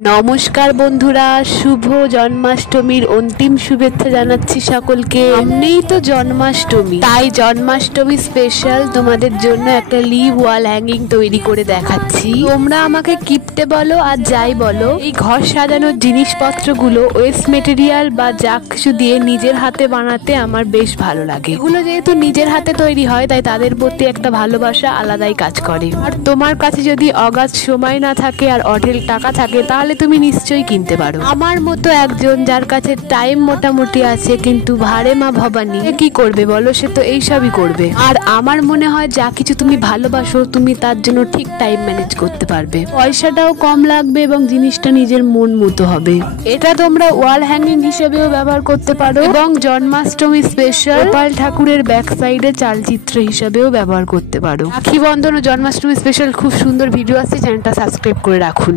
নমস্কার বন্ধুরা, শুভ জন্মাষ্টমীর অন্তিম শুভেচ্ছা জানাচ্ছি সকলকে। সামনেই তো জন্মাষ্টমী, তাই জন্মাষ্টমী স্পেশাল তোমাদের জন্য একটা লিভ ওয়াল হ্যাঙ্গিং তৈরি করে দেখাচ্ছি। তোমরা আমাকে কিপটে বলো আর যাই বলো, এই ঘর সাজানোর জিনিসপত্রগুলো ওয়েস্ট মেটেরিয়াল বা যা কিছু দিয়ে নিজের হাতে বানাতে আমার বেশ ভালো লাগে। এগুলো যেহেতু নিজের হাতে তৈরি হয়, তাই তাদের প্রতি একটা ভালোবাসা আলাদাই কাজ করে। আর তোমার কাছে যদি অগাধ সময় না থাকে আর অঢেল টাকা থাকে, তাহলে তুমি নিশ্চয়ই কিনতে পারো। আমার মতো একজন যার কাছে টাইম মোটামুটি আছে কিন্তু ভারে মা ভবানী, কি করবে বলো? সে তো এইসবই করবে। আর আমার মনে হয় যা কিছু তুমি ভালোবাসো, তুমি তার জন্য ঠিক টাইম ম্যানেজ করতে পারবে। পয়সাটাও কম লাগবে এবং জিনিসটা নিজের মন মতো হবে। এটা তোমরা ওয়াল হ্যাঙ্গিং হিসেবেও ব্যবহার করতে পারো এবং জন্মাষ্টমী স্পেশাল গোপাল ঠাকুরের ব্যাক সাইডে চালচিত্র হিসেবেও ব্যবহার করতে পারো। রাখি বন্ধন ও জন্মাষ্টমী স্পেশাল খুব সুন্দর ভিডিও আছে, চ্যানেলটা সাবস্ক্রাইব করে রাখুন।